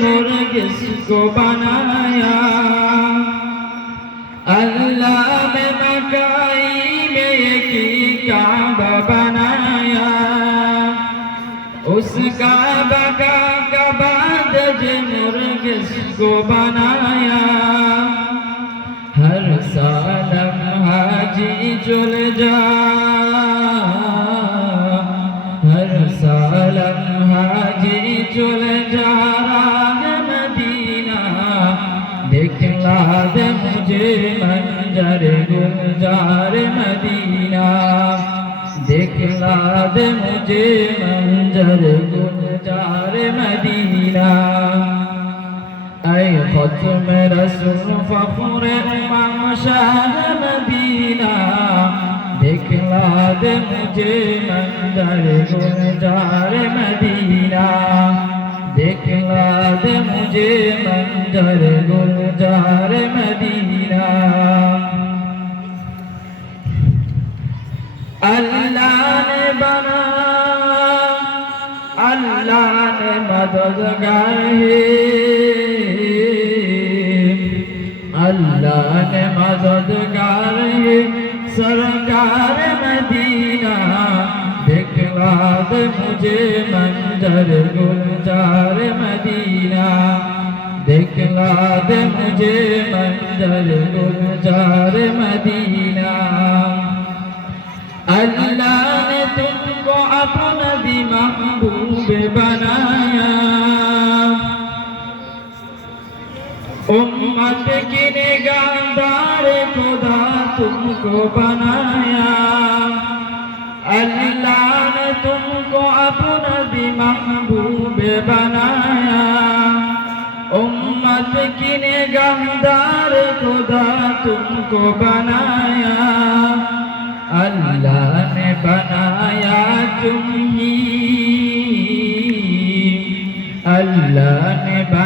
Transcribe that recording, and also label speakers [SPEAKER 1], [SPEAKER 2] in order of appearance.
[SPEAKER 1] نرگ کو بنایا اللہ میں ایک کعبہ بنایا اس کا بکا کا باد کو بنایا ہر سال حاجی جل جا ہر سال حاجی جا দেখলা দে মুঝে মঞ্জর গুজার মদিনা দেখলা দে মুঝে মঞ্জর গুজার মদিনা আই ফত মে রসুল ফাফুর ইমাম শাহ মদিনা দেখলা দে মুঝে মঞ্জর গুজার মদিনা مجھے منجر گنجار میں دیا اللہ نے بنا اللہ نے مدد گاری اللہ نے مدد گاری سرگار میں دیا مجھے منظر گلزار مدینہ دیکھ بات مجھے منظر گلزار مدینہ اللہ نے تم کو اپنا دی محبوب بنایا امت کی نگاندار خدا تم کو بنایا اللہ تم کو اپنا بھی محبوب بنایا امت کی نگاہ دار خدا تم کو بنایا اللہ نے بنایا تم ہی اللہ نے بنایا